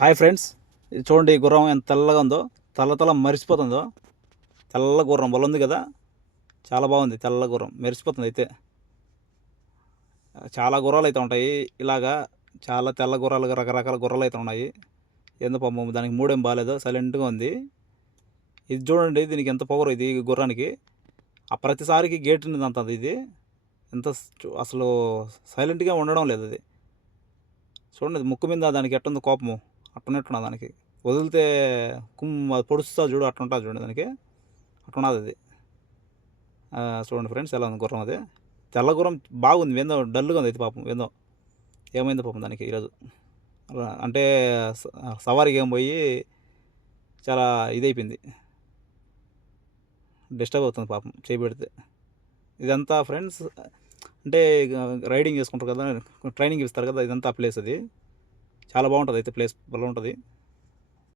Hi friends ఇది చూడండి ఈ గుర్రం ఎంత తెల్లగా ఉందో తల్ల తల మరిసిపోతుందో. తెల్ల గుర్రం బల ఉంది కదా? చాలా బాగుంది తెల్ల గుర్రం మెరిసిపోతుంది అయితే. చాలా గుర్రాలు అయితే ఉంటాయి ఇలాగా చాలా తెల్ల గుర్రాలు రకరకాల గుర్రాలు అయితే ఉన్నాయి. ఏందో పాపం దానికి మూడేం బాగాలేదు సైలెంట్గా ఉంది. ఇది చూడండి దీనికి ఎంత పొగరు ఇది ఈ గుర్రానికి. ఆ ప్రతిసారికి గేట్ ఉంది అంత ఇది. ఎంత అసలు సైలెంట్గా ఉండడం లేదు అది. చూడండి ముక్కు మీద దానికి ఎట్టుంది కోపము. అట్టున్నట్టున్నా దానికి. వదిలితే కుమ్ అది పొడుస్తా చూడు అట్టుంటా చూడండి దానికి. అట్టున్నది అది. చూడండి ఫ్రెండ్స్ ఎలా ఉంది గుర్రం అది. తెల్ల గుర్రం బాగుంది ఏందో డల్గా ఉంది అయితే పాపం ఏందో ఏమైందో పాపం దానికి ఈరోజు. అంటే స- సవారికి ఏం పోయి చాలా ఇదైపోయింది. డిస్టర్బ్ అవుతుంది పాపం చేపెడితే ఇదంతా ఫ్రెండ్స్ అంటే ఇక రైడింగ్ చేసుకుంటారు కదా ట్రైనింగ్ ఇస్తారు కదా ఇదంతా ప్లేస్ అది. చాలా బాగుంటుంది. అయితే ప్లేస్ బాగా ఉంటుంది.